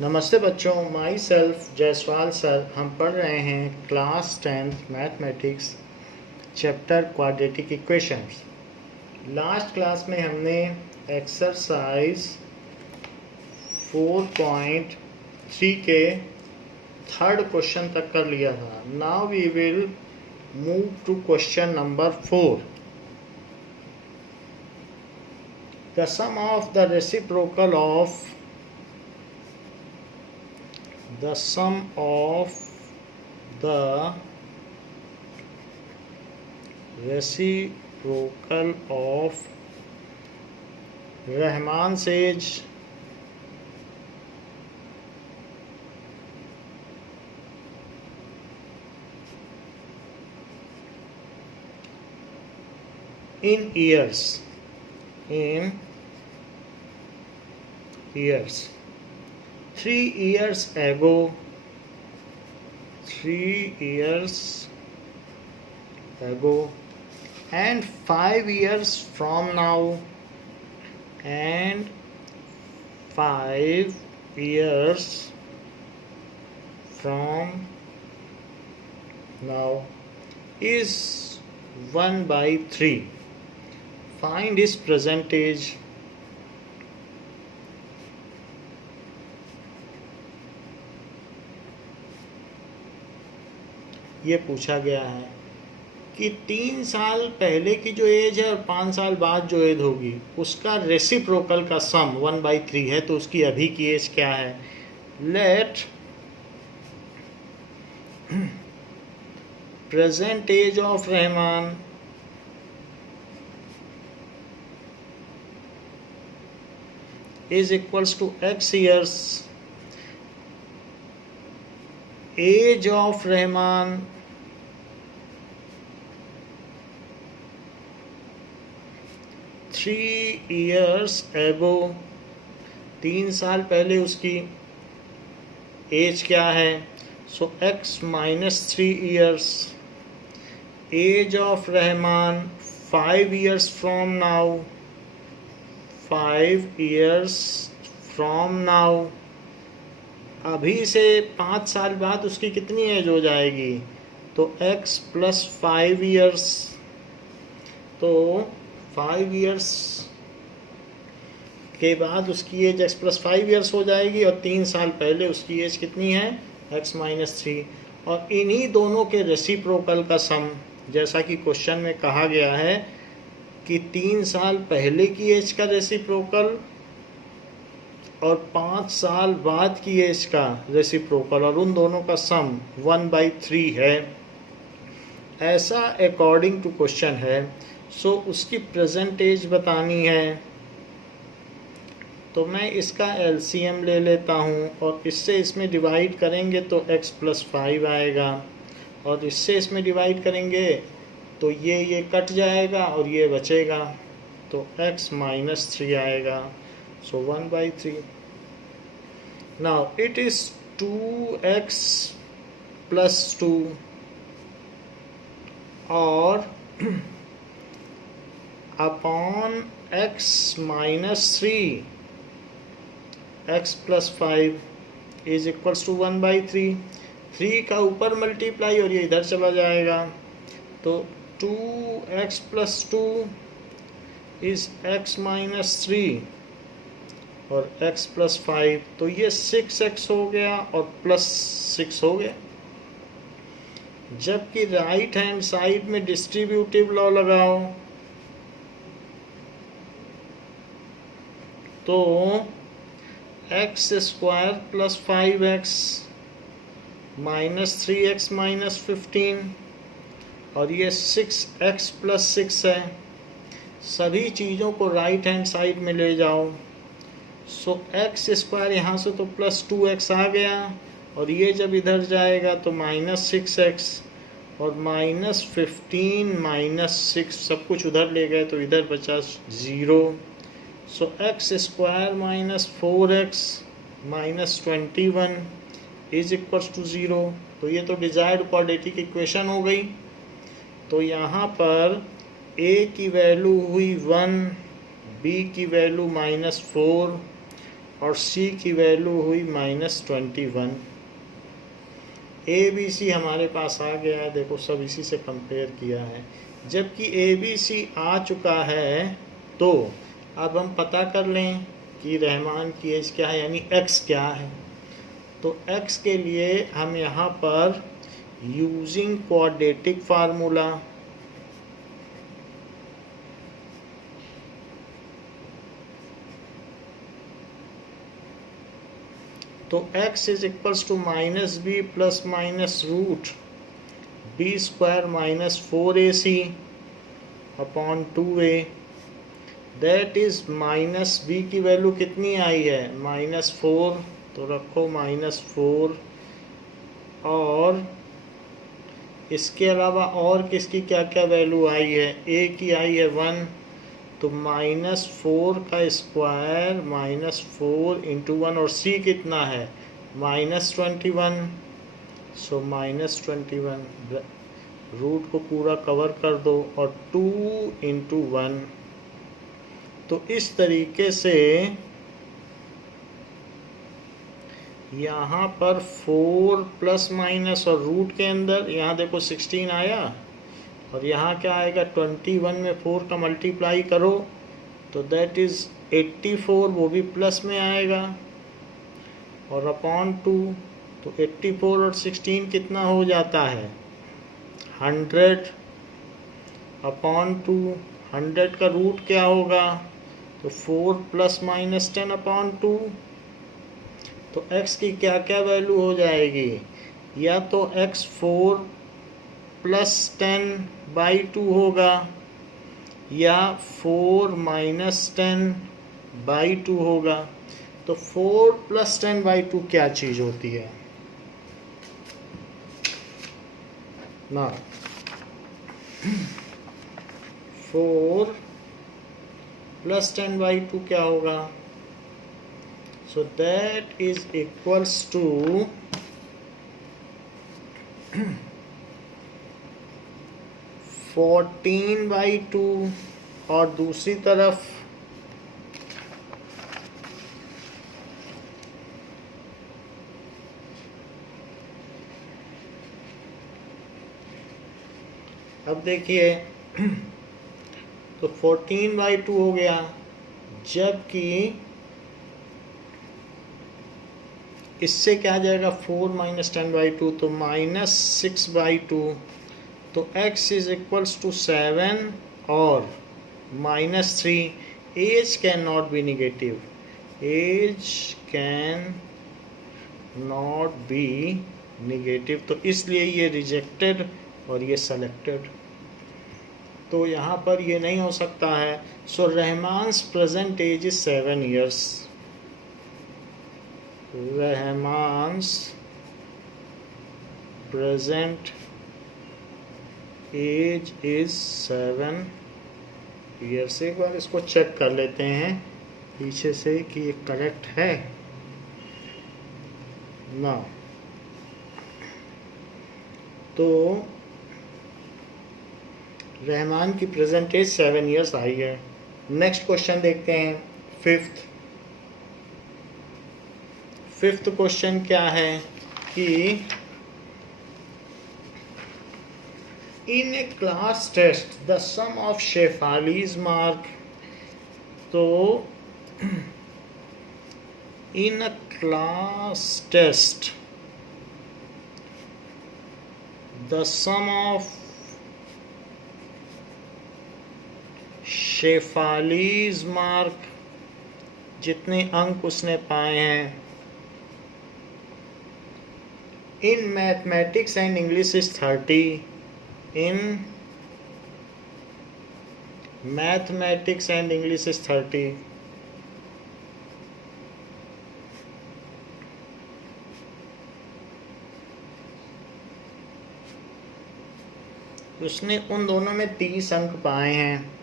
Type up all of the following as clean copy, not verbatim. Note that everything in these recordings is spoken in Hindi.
नमस्ते बच्चों, माई सेल्फ जयसवाल सर। हम पढ़ रहे हैं class 10th mathematics chapter quadratic equations. Last class में हमने एक्सरसाइज 4.3 के थर्ड क्वेश्चन तक कर लिया था। Now we will move to question number 4। The sum of the reciprocal of the sum of the reciprocal of Rahman says in years 3 years ago, 3 years ago, and 5 years from now, and 5 years from now is 1/3. Find his percentage. ये पूछा गया है कि 3 साल पहले की जो एज है और 5 साल बाद जो एज होगी उसका रेसिप्रोकल का सम 1/3 है, तो उसकी अभी की एज क्या है। Let present age of Rahman is equals to x years, age of Rahman three years ago, 3 साल पहले उसकी एज क्या है। So x -3 years, age of Rahman 5 years from now, 5 years from now, अभी से 5 साल बाद उसकी कितनी एज हो जाएगी, तो x + 5 ईयर्स, तो 5 ईयर्स के बाद उसकी एज x + 5 ईयर्स हो जाएगी, और 3 साल पहले उसकी एज कितनी है, x -3। और इन्हीं दोनों के रेसिप्रोकल का सम, जैसा कि क्वेश्चन में कहा गया है कि 3 साल पहले की एज का रेसिप्रोकल और 5 साल बाद की एज का रेसिप्रोकल, और उन दोनों का सम 1/3 है, ऐसा अकॉर्डिंग टू क्वेश्चन है। सो उसकी प्रेजेंट एज बतानी है, तो मैं इसका एलसीएम ले लेता हूँ, और इससे इसमें डिवाइड करेंगे तो x + 5 आएगा, और इससे इसमें डिवाइड करेंगे तो ये कट जाएगा और ये बचेगा, तो x -3 आएगा। So 1/3. Now it is 2x + 2 or upon x -3, x + 5 is equals to 1/3. 3 का ऊपर मल्टीप्लाई और ये इधर चला जाएगा, तो 2x + 2 is x -3 और x + 5, तो ये 6x हो गया और +6 हो गया। जबकि राइट हैंड साइड में डिस्ट्रीब्यूटिव लॉ लगाओ तो x² + 5x -3x -15, और ये 6x + 6 है। सभी चीज़ों को राइट हैंड साइड में ले जाओ, सो x² यहाँ से तो +2x आ गया, और ये जब इधर जाएगा तो -6x, और -15 -6 सब कुछ उधर ले गए तो इधर बचा 0। So x² - 4x -21 is equals to 0। तो ये तो डिजायर्ड क्वाड्रेटिक इक्वेशन हो गई। तो यहाँ पर a की वैल्यू हुई 1, b की वैल्यू -4, और सी की वैल्यू हुई -21। ए बी सी हमारे पास आ गया है, देखो सब इसी से कंपेयर किया है। जबकि ए बी सी आ चुका है तो अब हम पता कर लें कि रहमान की एज क्या है, यानी एक्स क्या है। तो एक्स के लिए हम यहाँ पर यूजिंग क्वाड्रेटिक फार्मूला, तो x is equals to -b plus minus root B square -4ac upon 2a। That is -b की वैल्यू कितनी आई है, -4, तो रखो -4। और इसके अलावा और किसकी क्या क्या वैल्यू आई है, a की आई है 1, तो -4 का स्क्वायर -4 इंटू 1, और c कितना है -21, सो -21 रूट को पूरा कवर कर दो और 2 इंटू 1। तो इस तरीके से यहाँ पर 4 प्लस माइनस और रूट के अंदर यहाँ देखो 16 आया, और यहाँ क्या आएगा 21 में 4 का मल्टीप्लाई करो तो दैट इज़ 84, वो भी प्लस में आएगा, और अपॉन 2, तो 84 और 16 कितना हो जाता है 100 अपॉन 2। 100 का रूट क्या होगा, तो 4 प्लस माइनस 10 अपॉन 2। तो x की क्या क्या वैल्यू हो जाएगी, या तो x 4 प्लस 10/2 होगा, या 4 माइनस 10/2 होगा। तो 4 प्लस 10/2 क्या चीज़ होती है ना, 4 प्लस 10/2 क्या होगा, so that is equals to 14/2, और दूसरी तरफ अब देखिए तो 14/2 हो गया, जबकि इससे क्या आ जाएगा 4 माइनस 10/2, तो -6/2। तो x इज इक्वल्स टू 7 और -3। Age can not be negative, age can not be negative, तो इसलिए ये रिजेक्टेड और ये सेलेक्टेड। तो यहाँ पर ये नहीं हो सकता है। So Rahman's present age is 7 years। Rahman's present age is 7 years। एक बार इसको चेक कर लेते हैं पीछे से कि ये करेक्ट है ना। तो रहमान की प्रेजेंट एज 7 years आई है। नेक्स्ट क्वेश्चन देखते हैं, फिफ्थ क्वेश्चन क्या है कि in a class test the sum of Shefali's mark, तो in a class test the sum of Shefali's mark, जितने अंक उसने पाए हैं in mathematics and English is 30, in mathematics and English is 30। उसने उन दोनों में 30 अंक पाए हैं।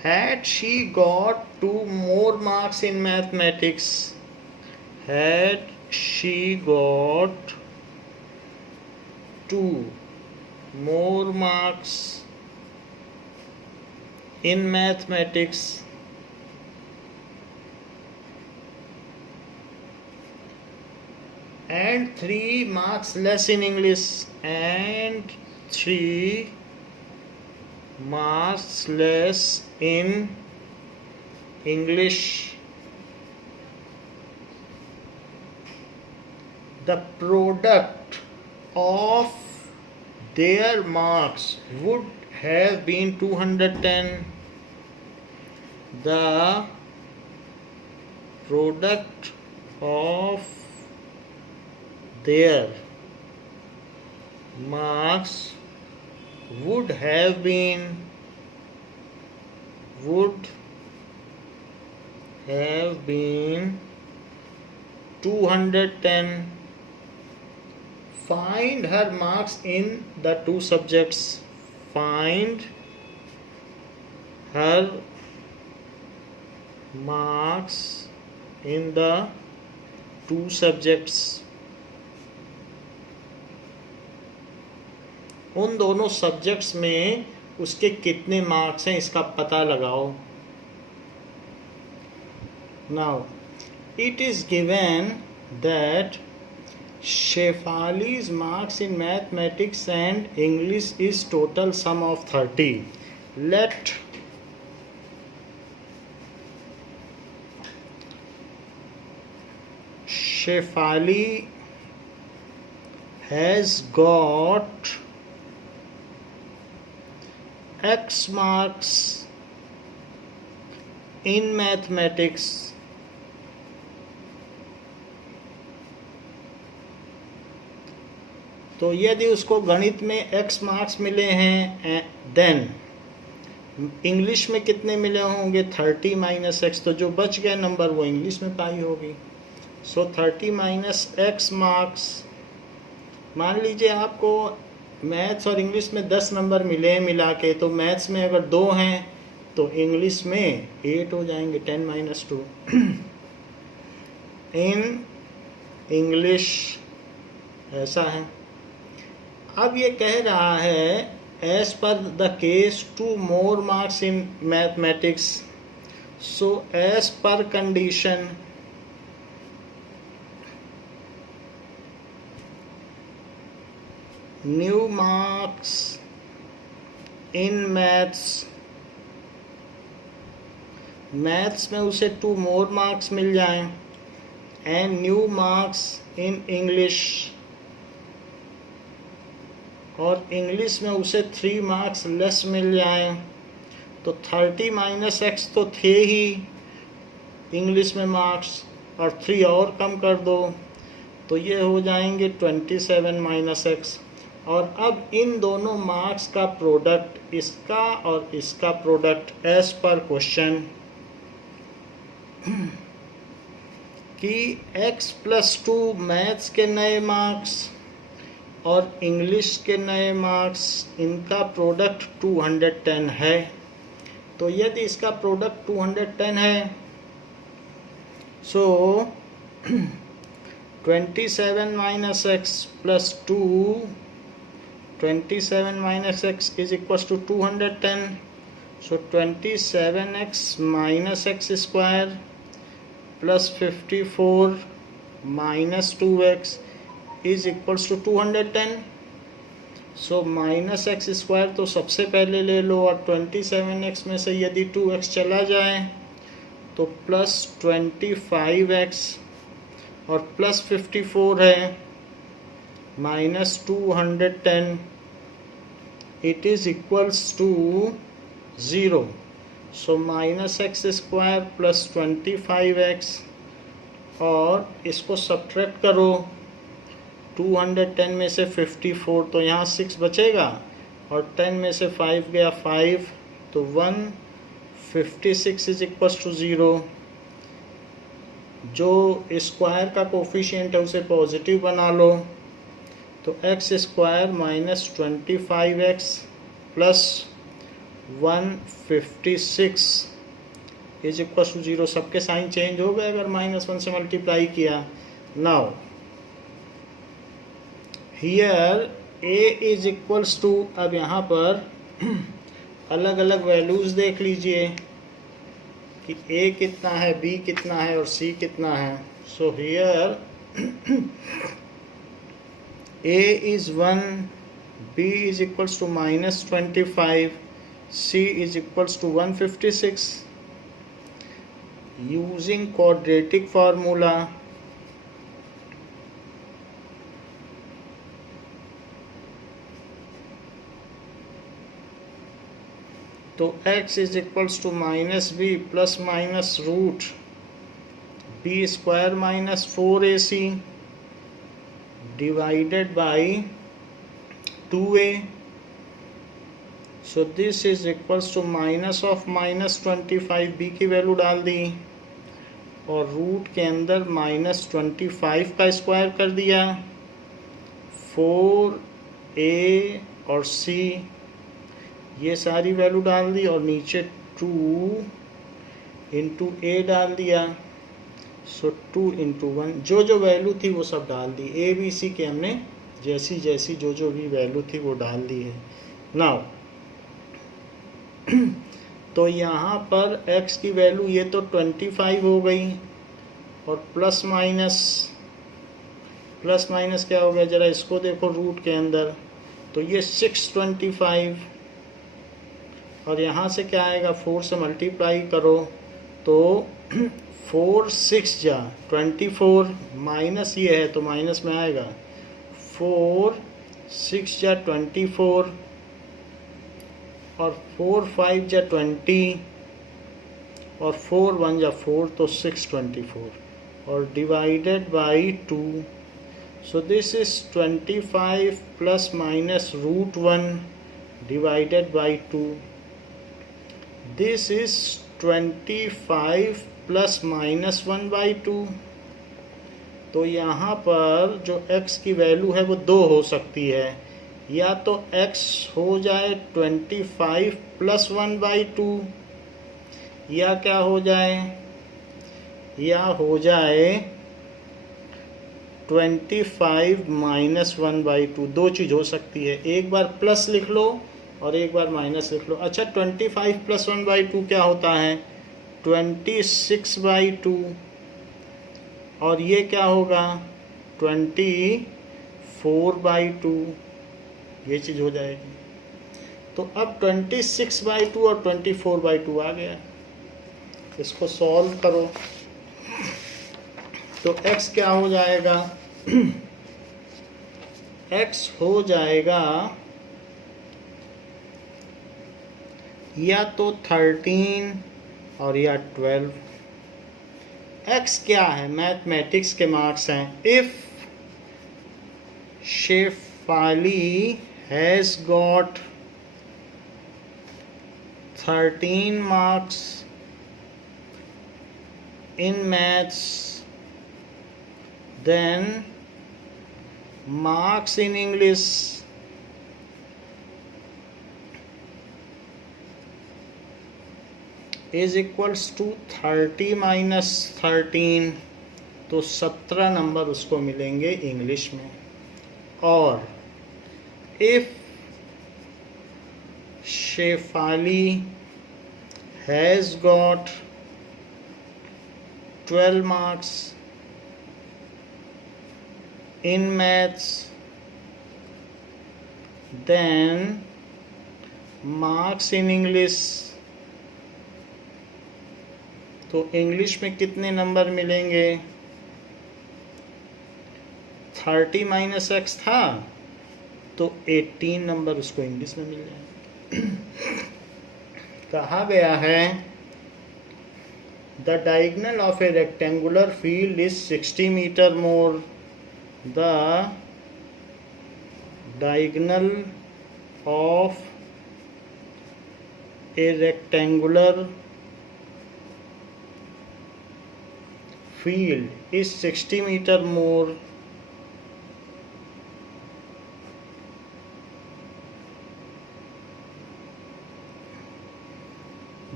Had she got 2 more marks in mathematics? Had she got 2 more marks in mathematics? and 3 marks less in English, and 3 marks less in English. The product of their marks would have been 210. The product of their marks would have been 210. Find her marks in the 2 subjects. Find her marks in the 2 subjects. उन दोनों सब्जेक्ट्स में उसके कितने मार्क्स हैं इसका पता लगाओ. Now, it is given that Shefali's marks in mathematics and English is total sum of 30. Let Shefali has got X marks in mathematics. तो यदि उसको गणित में x मार्क्स मिले हैं, देन इंग्लिश में कितने मिले होंगे 30 माइनस एक्स. तो जो बच गया नंबर वो इंग्लिश में पाई होगी. सो 30 माइनस एक्स मार्क्स. मान लीजिए आपको मैथ्स और इंग्लिश में 10 नंबर मिले हैं मिला के, तो मैथ्स में अगर 2 हैं तो इंग्लिश में 8 हो जाएंगे. 10 माइनस 2 इन इंग्लिश ऐसा है. अब ये कह रहा है एज पर the case 2 more marks in mathematics. So as per condition, new marks in maths. Maths में उसे 2 more marks मिल जाएं and new marks in English. और इंग्लिश में उसे 3 मार्क्स लेस मिल जाएं. तो 30 माइनस एक्स तो थे ही इंग्लिश में मार्क्स, और 3 और कम कर दो तो ये हो जाएंगे 27 माइनस एक्स. और अब इन दोनों मार्क्स का प्रोडक्ट, इसका और इसका प्रोडक्ट एज पर क्वेश्चन कि x + 2 मैथ्स के नए मार्क्स और इंग्लिश के नए मार्क्स, इनका प्रोडक्ट 210 है. तो यदि इसका प्रोडक्ट 210 है, so 27 minus x plus 2, 27 minus x is equal to 210. So 27x minus x square plus 54 minus 2x is equals to 210. So minus x square तो सबसे पहले ले लो, और 27x में से यदि 2x चला जाए तो प्लस 25x और प्लस 54 है minus 210. It is equals to 0. So minus x square plus 25x और इसको सब्ट्रैक्ट करो. 210 में से 54 तो यहाँ 6 बचेगा, और 10 में से 5 गया 5, तो 156 इज इक्वल टू 0. जो स्क्वायर का कोफिशिएंट है उसे पॉजिटिव बना लो. तो x square minus 25x plus 156 is equal to 0. सबके साइन चेंज हो गए अगर -1 से मल्टीप्लाई किया. Now here a is equals to, अब यहाँ पर अलग अलग वैल्यूज़ देख लीजिए कि a कितना है, b कितना है और c कितना है. So here A is 1, B is equals to minus 25, C is equals to 156. Using quadratic formula, तो x is equals to minus b plus minus root b square minus 4ac divided by 2a. So this is equals to minus of minus 25, b की वैल्यू डाल दी और रूट के अंदर minus 25 का स्क्वायर कर दिया, 4a और c ये सारी वैल्यू डाल दी और नीचे 2 इंटू ए डाल दिया. सो 2 इंटू 1 जो जो वैल्यू थी वो सब डाल दी. ए बी सी के हमने जैसी जैसी जो जो भी वैल्यू थी वो डाल दी है. नाउ तो यहाँ पर x की वैल्यू ये तो 25 हो गई और प्लस माइनस क्या हो गया, जरा इसको देखो रूट के अंदर, तो ये 625 और यहाँ से क्या आएगा, 4 से मल्टीप्लाई करो तो 4 6 जा 24 माइनस ये है तो माइनस में आएगा, 4 6 जा 24 और 4 5 जा 20 और 4 1 जा 4 तो 624 और divided by 2. So this is 25 plus minus root 1 divided by 2. This is 25 plus minus 1 by 2. तो यहाँ पर जो x की वैल्यू है वो 2 हो सकती है, या तो x हो जाए 25 प्लस 1 बाई 2 या क्या हो जाए, या हो जाए 25 माइनस 1 बाई 2. दो चीज़ हो सकती है, एक बार प्लस लिख लो और एक बार माइनस लिख लो. अच्छा 25 प्लस 1 बाई 2 क्या होता है, 26 बाई 2 और ये क्या होगा 24 बाई 2, ये चीज़ हो जाएगी. तो अब 26 बाई 2 और 24 बाई 2 आ गया. इसको सॉल्व करो तो x क्या हो जाएगा, x हो जाएगा या तो 13 और या 12. x क्या है, मैथमेटिक्स के मार्क्स हैं. If Shefali has got 13 marks in maths, then marks in English is equals to 30 minus 13, तो 17 नंबर उसको मिलेंगे इंग्लिश में. और if Shefali has got 12 marks in maths, then marks in English, तो इंग्लिश में कितने नंबर मिलेंगे, 30 माइनस एक्स था तो 18 नंबर उसको इंग्लिश में मिल जाएंगे. कहा गया है the diagonal of a rectangular field is 60 metre more. The diagonal of a rectangular field is 60 meter more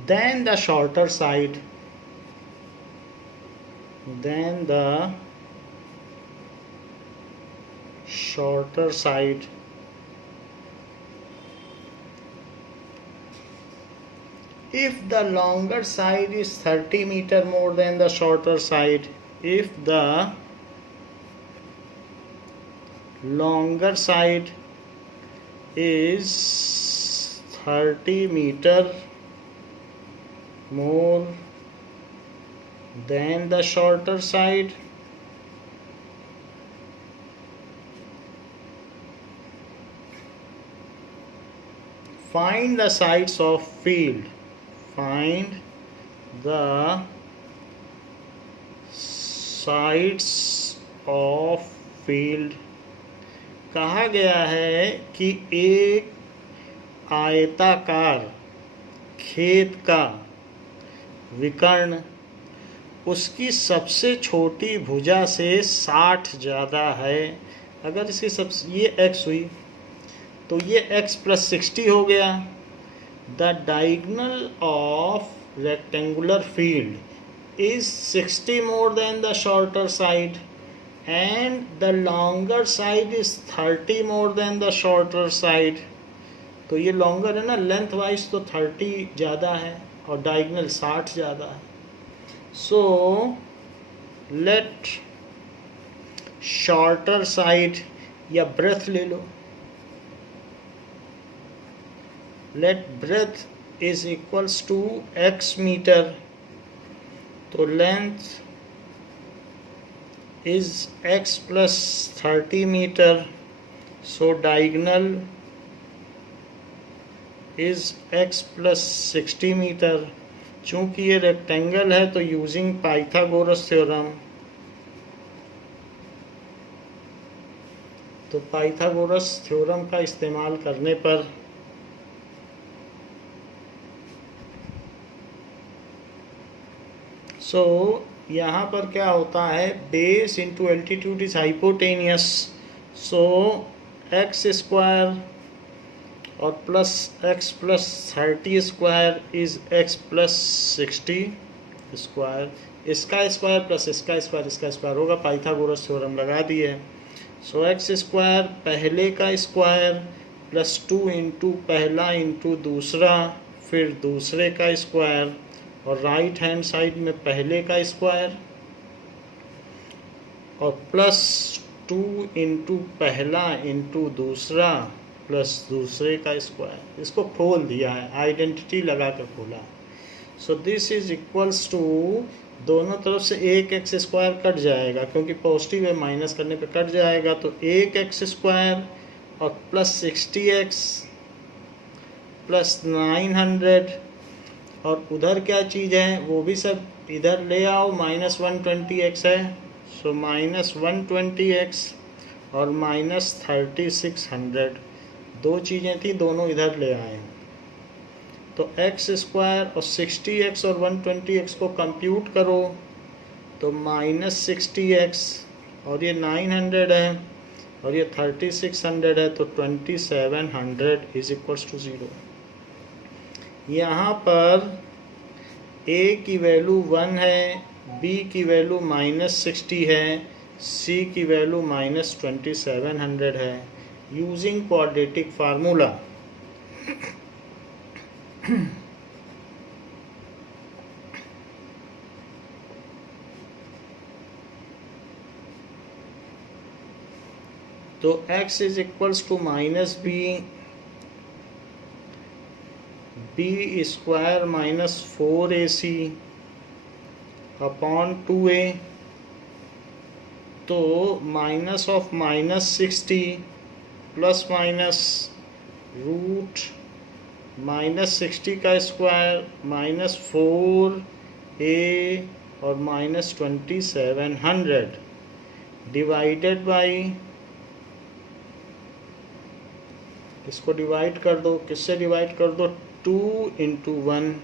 than the shorter side, than the shorter side. If the longer side is 30 meter more than the shorter side, if the longer side is 30 meter more than the shorter side. Find the sides of field. Find the sides of field. कहा गया है कि एक आयताकार खेत का विकर्ण उसकी सबसे छोटी भुजा से 60 ज़्यादा है। अगर इसकी ये x हुई तो ये x + 60 हो गया। The diagonal of rectangular field is 60 more than the shorter side and the longer side is 30 more than the shorter side. तो ये लॉन्गर है ना, लेंथ वाइज तो 30 ज़्यादा है और डायगोनल 60 ज़्यादा है। सो लेट शॉर्टर साइड या ब्रेथ ले लो, let breadth is equals to x metre. तो length is x plus 30 meter, so diagonal is x plus 60 meter। चूंकि ये रेक्टेंगल है तो यूजिंग पाइथागोरस थ्योरम, तो पाइथागोरस थ्योरम का इस्तेमाल करने पर यहाँ पर क्या होता है, base into altitude is hypotenuse, so x square और plus x plus 30 square is x plus 60 square. इसका स्क्वायर प्लस इसका स्क्वायर होगा, पाइथागोरस थ्योरम लगा दिए। सो एक्स स्क्वायर पहले का स्क्वायर प्लस 2 इंटू पहला इंटू दूसरा फिर दूसरे का स्क्वायर और राइट हैंड साइड में पहले का स्क्वायर और प्लस 2 इंटू पहला इंटू दूसरा प्लस दूसरे का स्क्वायर। इसको खोल दिया है, आइडेंटिटी लगा कर खोला। So this is equals to, दोनों तरफ से एक एक्स स्क्वायर कट जाएगा क्योंकि पॉजिटिव है, माइनस करने पे कट जाएगा, तो एक एक्स स्क्वायर और प्लस 60x प्लस 900 और उधर क्या चीज़ है वो भी सब इधर ले आओ, माइनस 120x है, सो माइनस 120x और माइनस 3600, दो चीज़ें थी दोनों इधर ले आए। तो एक्स स्क्वायर और 60x और 120x को कंप्यूट करो तो माइनस 60x और ये 900 है और ये 3600 है, तो 2700 इज इक्वल्स टू 0। यहाँ पर a की वैल्यू 1 है, b की वैल्यू -60 है, c की वैल्यू -2700 है। यूजिंग क्वाड्रेटिक फार्मूला तो x is equals to b square minus 4ac upon 2a, तो minus of -60 plus minus root -60 का स्क्वायर माइनस 4a और माइनस 2700 डिवाइडेड बाई, इसको डिवाइड कर दो, किससे डिवाइड कर दो, 2 इंटू 1,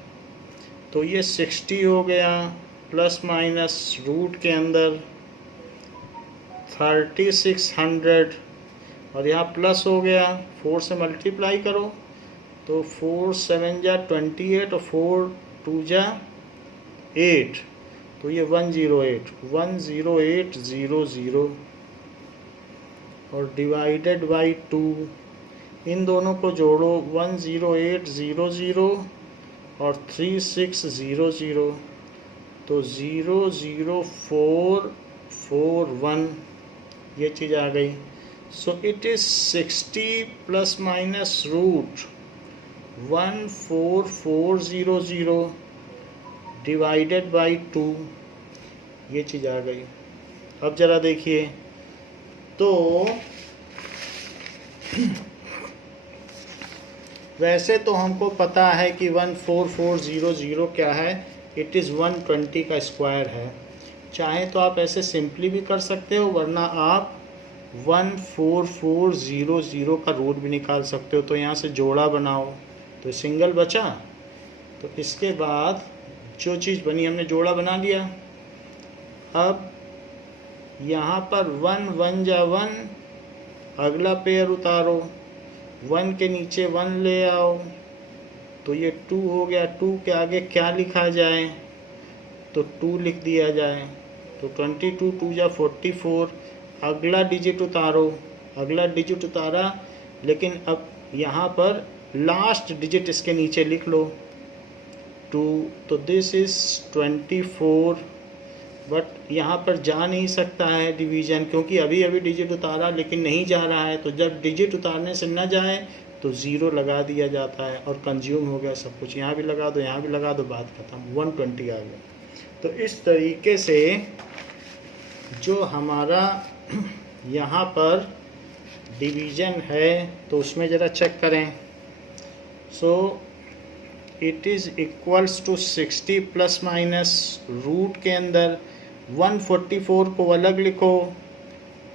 तो ये 60 हो गया प्लस माइनस रूट के अंदर 3600 और यहाँ प्लस हो गया, 4 से मल्टीप्लाई करो तो 4 7 जा 28 और 4 2 जा 8, तो ये 10800 और डिवाइडेड बाई 2, इन दोनों को जोड़ो 10800 और 3600, तो 00441 ये चीज़ आ गई। So it is 60 plus minus root 14400 divided by 2, ये चीज़ आ गई। अब ज़रा देखिए, तो वैसे तो हमको पता है कि 14400 क्या है, इट इज़ 120 का स्क्वायर है। चाहे तो आप ऐसे सिंपली भी कर सकते हो, वरना आप 14400 का रूट भी निकाल सकते हो। तो यहाँ से जोड़ा बनाओ तो सिंगल बचा, तो इसके बाद जो चीज़ बनी हमने जोड़ा बना लिया। अब यहाँ पर 1 1 जा 1, अगला पेयर उतारो, 1 के नीचे 1 ले आओ, तो ये 2 हो गया। 2 के आगे क्या लिखा जाए, तो 2 लिख दिया जाए। तो 22 2 जा 44, अगला डिजिट उतारो, अगला डिजिट उतारा, लेकिन अब यहाँ पर लास्ट डिजिट इसके नीचे लिख लो 2, तो दिस इज़ 24। बट यहाँ पर जा नहीं सकता है डिवीज़न, क्योंकि अभी अभी डिजिट उतारा लेकिन नहीं जा रहा है। तो जब डिजिट उतारने से न जाए तो 0 लगा दिया जाता है और कंज्यूम हो गया सब कुछ। यहाँ भी लगा दो, यहाँ भी लगा दो, बात खत्म, 120 आ गया। तो इस तरीके से जो हमारा यहाँ पर डिवीज़न है तो उसमें ज़रा चेक करें। So it is equals to 60 plus minus root के अंदर 144 को अलग लिखो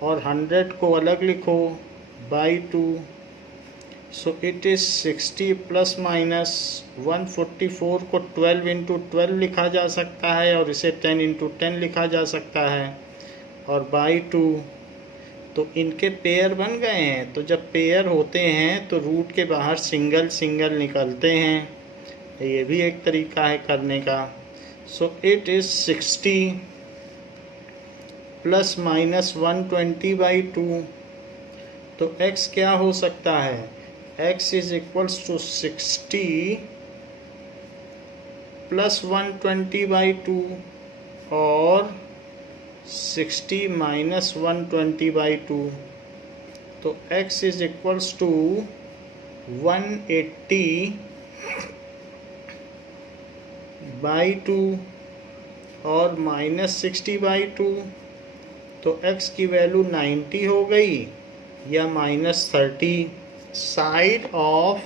और 100 को अलग लिखो by 2। So it is 60 plus minus 144 को 12 इंटू 12 लिखा जा सकता है और इसे 10 इंटू 10 लिखा जा सकता है, और बाई 2। तो इनके पेयर बन गए हैं। तो जब पेयर होते हैं तो रूट के बाहर सिंगल सिंगल निकलते हैं, ये भी एक तरीका है करने का। So it is 60 plus minus 120 by 2। तो x क्या हो सकता है, x is equals to 60 plus 120 by 2 और 60 माइनस 120 बाई 2। तो x is equals to 180 by 2 और माइनस 60 बाई 2। तो x की वैल्यू 90 हो गई या minus 30। Side of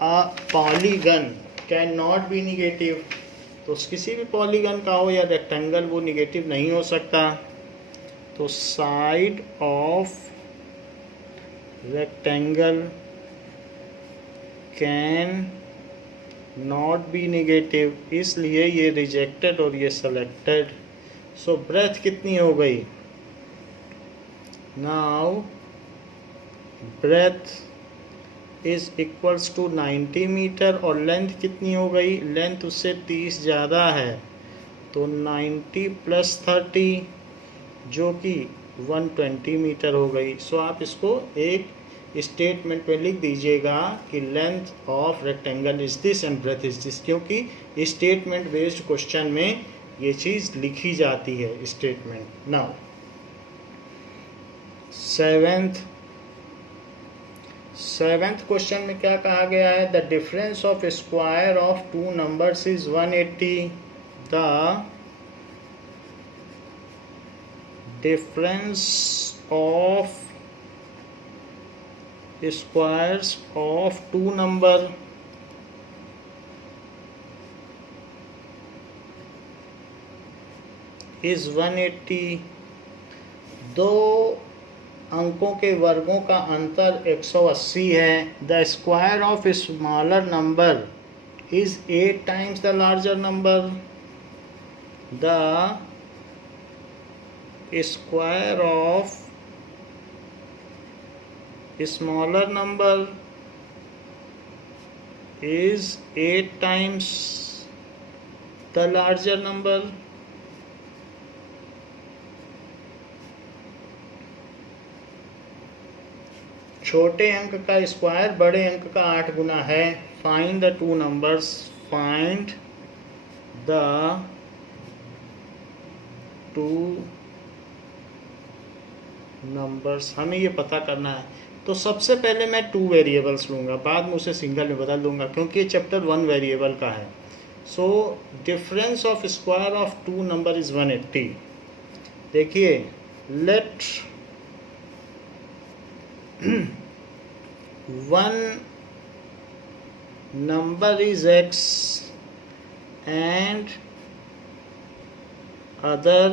a polygon can not be negative. तो किसी भी पॉलीगन का हो या रेक्टेंगल, वो निगेटिव नहीं हो सकता। तो side of rectangle can not B negative, इसलिए ये रिजेक्टेड और ये सेलेक्टेड। सो ब्रेथ कितनी हो गई, now breadth is equals to 90 metre और लेंथ कितनी हो गई, लेंथ उससे 30 ज़्यादा है, तो 90 प्लस 30 जो कि 120 मीटर हो गई। सो आप इसको एक स्टेटमेंट में लिख दीजिएगा कि length of rectangle is this and breadth is this, क्योंकि स्टेटमेंट बेस्ड क्वेश्चन में ये चीज़ लिखी जाती है स्टेटमेंट। नाउ सेवेंथ क्वेश्चन में क्या कहा गया है, the difference of square of two numbers is 180। The difference of squares of two number is 180। दो अंकों के वर्गों का अंतर 180 है। The square of smaller number is 8 times the larger number. The square of smaller number is 8 times the larger number। छोटे अंक का स्क्वायर बड़े अंक का 8 गुना है। Find the two numbers, find the two numbers, हमें ये पता करना है। तो सबसे पहले मैं 2 वेरिएबल्स लूँगा, बाद में उसे सिंगल में बदल दूँगा क्योंकि ये चैप्टर 1 वेरिएबल का है। So difference of square of 2 number is 180। देखिए, late 1 number is x and other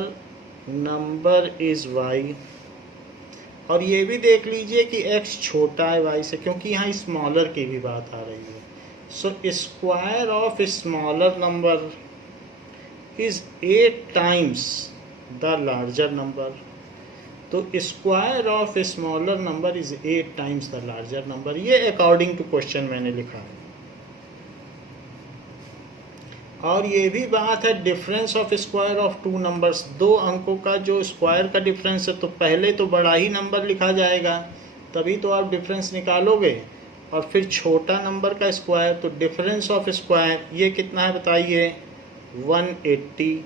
number is y, और ये भी देख लीजिए कि x छोटा है y से, क्योंकि यहाँ स्मॉलर की भी बात आ रही है। So square of smaller number is 8 times the larger number. तो square of smaller number is 8 times the larger number. ये अकॉर्डिंग टू क्वेश्चन मैंने लिखा है। और ये भी बात है difference of square of 2 numbers, 2 अंकों का जो स्क्वायर का डिफरेंस है, तो पहले तो बड़ा ही नंबर लिखा जाएगा, तभी तो आप डिफरेंस निकालोगे, और फिर छोटा नंबर का स्क्वायर। तो डिफरेंस ऑफ स्क्वायर ये कितना है बताइए, 180।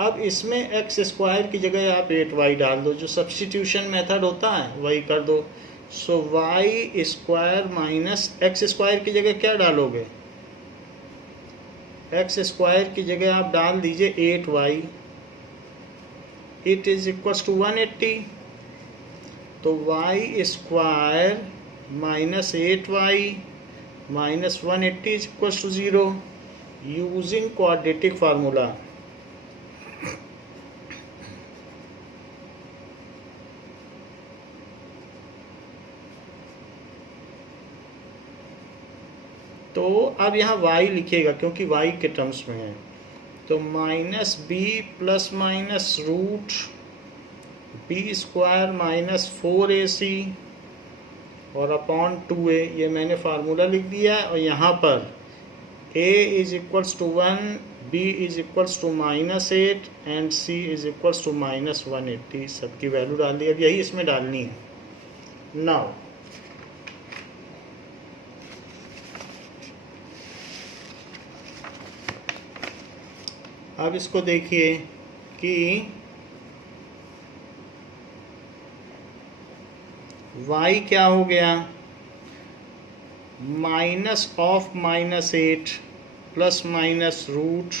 अब इसमें एक्स स्क्वायर की जगह आप 8y डाल दो, जो सब्स्टिट्यूशन मेथड होता है वही कर दो। सो y square minus x square की जगह क्या डालोगे, एक्स स्क्वायर की जगह आप डाल दीजिए 8y, it is equals to 180। तो y square minus 8y minus 180 is equals to 0 using quadratic formula. तो अब यहाँ y लिखिएगा क्योंकि y के टर्म्स में है। तो minus B plus minus root B square minus 4ac और अपॉन 2a, ये मैंने फार्मूला लिख दिया है। और यहाँ पर a is equals to 1, b is equals to -8 and c is equals to -180। सबकी वैल्यू डाल दी, अब यही इसमें डालनी है। नाउ अब इसको देखिए कि y क्या हो गया, minus of -8 plus minus root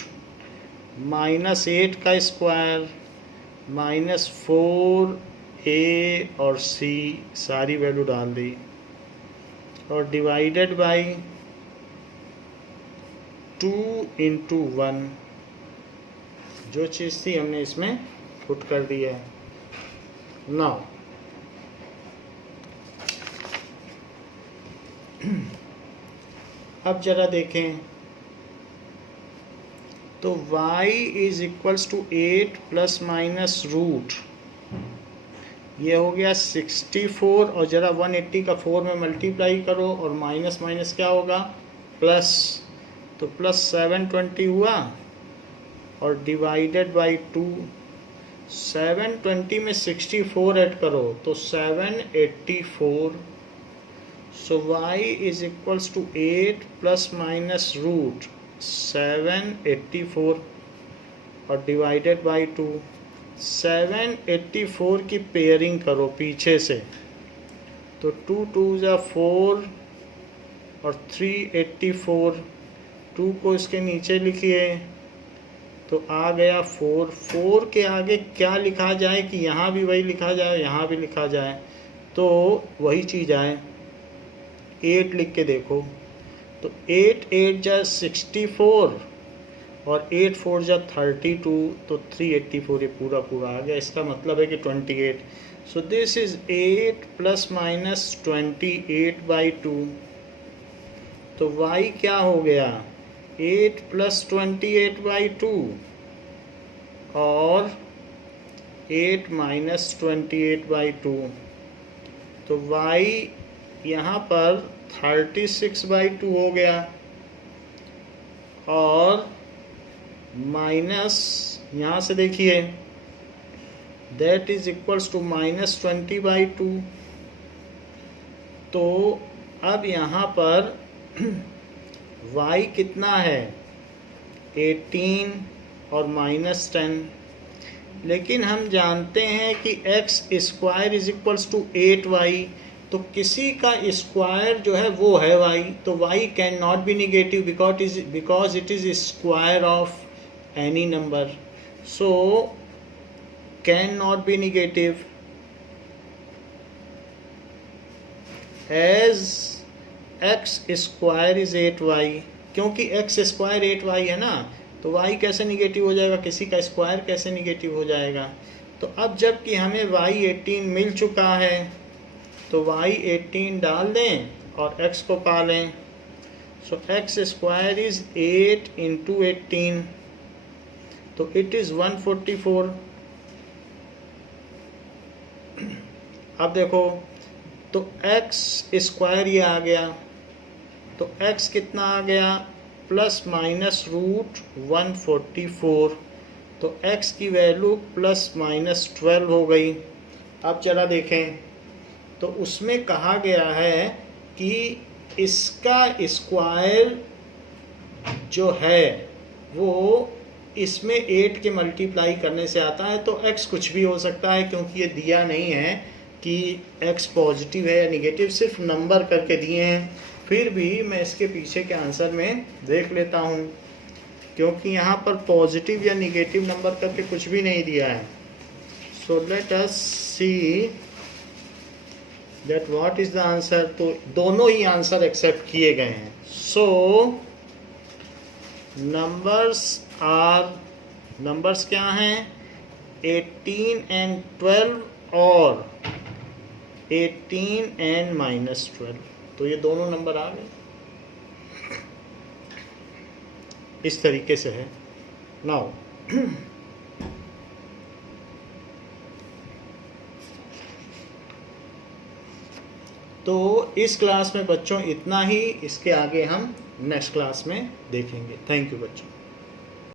-8 का स्क्वायर माइनस 4a और c, सारी वैल्यू डाल दी, और डिवाइडेड बाई 2 इंटू 1, जो चीज़ थी हमने इसमें पुट कर दिया है। नाउ अब जरा देखें, तो y is equals to 8 plus minus root, ये हो गया 64, और जरा 180 का 4 में मल्टीप्लाई करो, और माइनस माइनस क्या होगा, प्लस, तो प्लस 720 हुआ, और डिवाइडेड बाई 2, 720 में 64 ऐड करो तो 784। So y is equals to 8 plus minus root 784 और डिवाइडेड बाई 2। 784 की पेयरिंग करो पीछे से, तो 2 2 जा 4 और 384, 2 को इसके नीचे लिखिए तो आ गया 4। 4 के आगे क्या लिखा जाए कि यहाँ भी वही लिखा जाए, यहाँ भी लिखा जाए, तो वही चीज़ आए। 8 लिख के देखो, तो 8 8 जा 64 और 8 4 जा 32, तो 384 ये पूरा पूरा आ गया। इसका मतलब है कि 28। सो this is 8 plus minus 28 by 2। तो y क्या हो गया, 8 प्लस 28 बाई 2 और 8 माइनस 28 बाई 2, तो y यहाँ पर 36 बाई 2 हो गया, और माइनस यहाँ से देखिए that is equals to minus 20 by 2। तो अब यहाँ पर y कितना है, 18 और माइनस 10, लेकिन हम जानते हैं कि x square is equals to 8y, तो किसी का स्क्वायर जो है वो है y, तो y can not be negative because it is square of any number, so can not be negative as x square is 8y, क्योंकि एक्स स्क्वायर 8y है ना, तो y कैसे निगेटिव हो जाएगा, किसी का स्क्वायर कैसे निगेटिव हो जाएगा। तो अब जबकि हमें y 18 मिल चुका है तो y 18 डाल दें और x को पा लें, सो एक्स स्क्वायर इज 8 इंटू 18, तो इट इज़ 144। अब देखो तो x स्क्वायर ये आ गया, तो x कितना आ गया, प्लस माइनस रूट 144, तो x की वैल्यू प्लस माइनस 12 हो गई। अब जरा देखें तो उसमें कहा गया है कि इसका स्क्वायर जो है वो इसमें 8 के मल्टीप्लाई करने से आता है, तो x कुछ भी हो सकता है क्योंकि ये दिया नहीं है कि x पॉजिटिव है या निगेटिव, सिर्फ नंबर करके दिए हैं। फिर भी मैं इसके पीछे के आंसर में देख लेता हूँ, क्योंकि यहाँ पर पॉजिटिव या निगेटिव नंबर करके कुछ भी नहीं दिया है। So let us see that what is the answer, तो दोनों ही आंसर एक्सेप्ट किए गए हैं। सो नंबर्स क्या हैं, 18 एंड 12 और 18 एंड -12, तो ये दोनों नंबर आ गए। इस तरीके से है। नाउ तो इस क्लास में बच्चों इतना ही, इसके आगे हम नेक्स्ट क्लास में देखेंगे। थैंक यू बच्चों।